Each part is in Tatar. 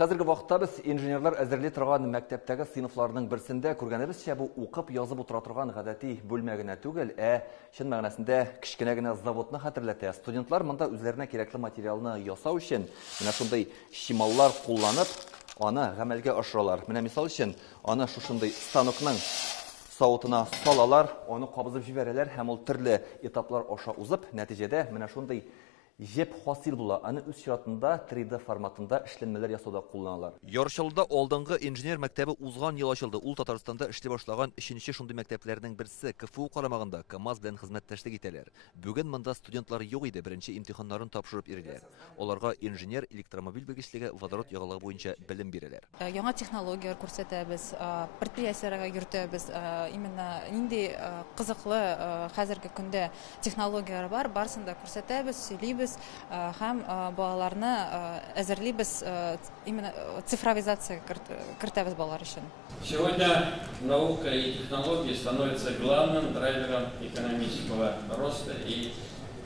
Хәзерге вакытта без инженерлар әзерләй торган мәктәптәге сыйныфларның берсендә күргәнебезчә, бу укып язып утыра торган гадәти бүлмә генә түгел, чын мәгънәсендә кечкенә генә заводны хәтерләтә. Студентлар монда үзләренә кирәкле материалны ясау өчен менә шундый чималлар кулланып, аны гамәлгә ашыралар. Менә мисал өчен, аны шушындый станокның савытына салалар, аны кабызып җибәрәләр һәм ул төрле этаплар аша узып, нәтиҗәдә менә шундый жеп хасил була. Аны үз чиратында 3D форматында эшләнмәләр ясауда кулланалар. Яршылда алдынгы инженер мәктәбе узган ел ачылды. Ул Татарстанда эшли башлаган 3нче шундый мәктәпләрнең берсе. КФУ карамагында КАМАЗ белән хезмәттәшлек итәләр. Бүген монда студентлар юк иде, беренче имтиханнарын тапшырып йөриләр. Аларга инженер электромобиль белгечлеге, водород ягылыгы буенча белем бирәләр. Яңа технологиялар күрсәтәбез, предприятиеләргә йөртәбез. Именно нинди кызыклы хәзерге көндә технологиялар бар, барсын да күрсәтәбез, сөйлибез. Һәм балаларны әзерлибез, именно цифровизация кертәбез балалар өчен. Сегодня наука и технологии становятся главным драйвером экономического роста и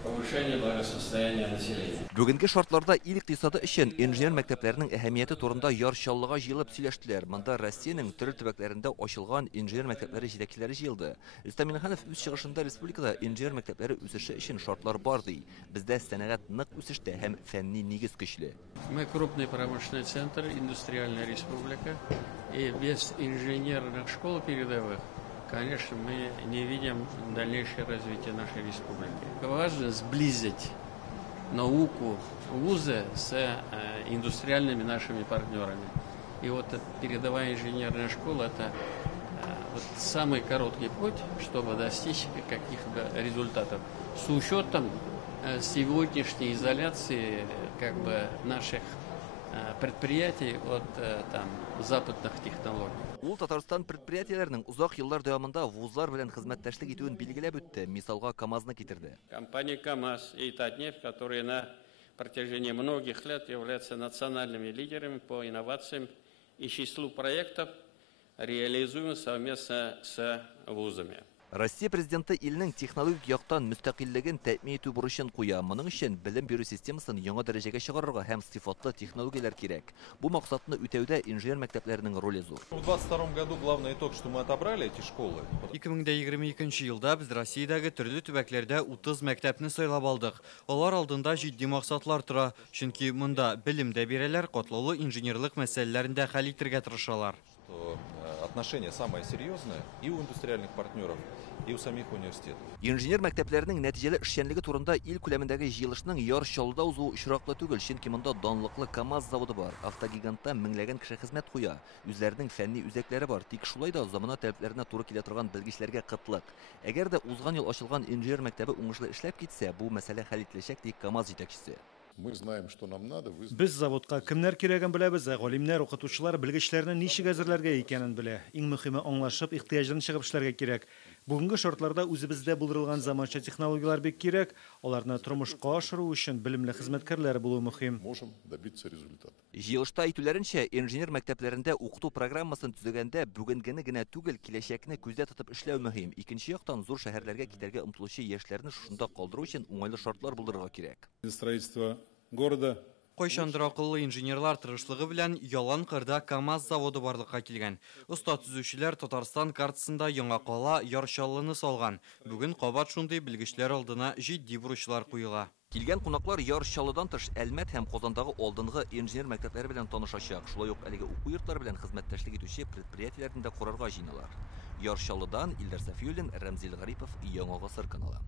повышения благосостояния населения. Бүгенге шартларда ил икътисады өчен инженер мәктәпләренең әһәмияте турында ярчаллыга җыелып сөйләштеләр. Монда Россиянең төрле төбәкләрендә ачылган инженер мәктәпләре җитәкчеләре җыелды. Рөстәм Миңнеханов үз чыгышында республикада инженер мәктәпләре үсеше өчен шартлар бар ди. Бездә сәнәгать нык үсештә һәм фәнни нигез көчле. Мы крупный промышленный центр, индустриальная республика, и без инженерных школ передовых, конечно, мы не видим дальнейшее развитие нашей республики. Важно сблизить науку, вузы с индустриальными нашими партнерами. И вот передовая инженерная школа – это вот самый короткий путь, чтобы достичь каких-то результатов. С учетом сегодняшней изоляции наших предприятий от западных технологий. Ул Татарстан предприятиеләренең узак еллар дәвамында вузлар белән хезмәттәшлек итүен билгеләп үтте. Мисалга КАМАЗны китерде. Компания КАМАЗ и Татнефть, которые на протяжении многих лет являются национальными лидерами по инновациям и числу проектов, реализуемых совместно с вузами. Россия президенты илнең технологик яктан мөстәкыйльлеген тәэмин итү бурычын куя. Моның өчен белем бирү системасын яңа дәрәҗәгә чыгарырга һәм сыйфатлы технологияләр кирәк. Бу максатны үтәүдә инженер мәктәпләренең роле зур. В 2022 году главный итог, что мы отобрали эти школы. 2022 елда без Россиядәге төрле төбәкләрдә 30 мәктәпне сайлап алдык. Алар алдында җитди максатлар тора, чөнки монда белем дә бирәләр, катлаулы инженерлык мәсьәләләрен дә хәл итәргә тырышалар. Отношения самые серьезные и у индустриальных партнеров, и у самих университетов. Инженер мәктәпләренең нәтиҗәле эшчәнлеге турында ил күләмендәге җыелышның ярчалда узуы очраклы түгел, чөнки монда данлыклы КАМАЗ заводы бар. Автогигантта меңләгән кеше хезмәт куя. Үзләренең фәнни үзәкләре бар. Тик шулай да замана таләпләренә туры килә торган белгечләргә кытлык. Әгәр дә узган ел ачылган инженер мәктәбе уңышлы эшләп китсә, бу мәсьәлә хәл ителәчәк, ди КАМАЗ җитәкчесе. Мы знаем, что нам надо. Без заводка кемнәр кирәген беләбез, галимнәр, укытучылар белгечләрне ничек әзерләргә икәнен белә. Иң мөһиме аңлашып, ихтыяҗын чыгып эшләргә кирәк. Бүгенге шартларда үзебездә булдырылган заманча технологиялар бик кирәк. Аларны тормышка ашыру өчен белемле хезмәткәрләр булу мөһим. Можем добиться результата. Җыелышта әйтүләренчә, инженер мәктәпләрендә укыту программасын төзегәндә бүгенгене генә түгел, киләчәкне күздә тотып эшләү мөһим. Икенче яктан, зур шәһәрләргә китәргә омтылучы яшьләрне шунда калдыру өчен уңайлы шартлар булдырырга кирәк. Строительство города. Кайчандыр акыллы инженерлар тырышлыгы белән ялан кырда КАМАЗ заводы барлыкка килгән. Оста төзүчеләр Татарстан картасында яңа кала ярчаллыны салган. Бүген кабат шундый белгечләр алдына җитди бурычлар куела. Килгән кунаклар Ярчалыдан тыш Әлмәт һәм Казандагы алдынгы инженер мәктәпләре белән танышачак. Шулай ук әлеге уку йортлары белән хезмәттәшлек итүче предприятиеләрне дә карарга җыйналар. Ярчалыдан Илдар Сафиуллин, Рәмзил Гарипов, Яңа гасыр каналы.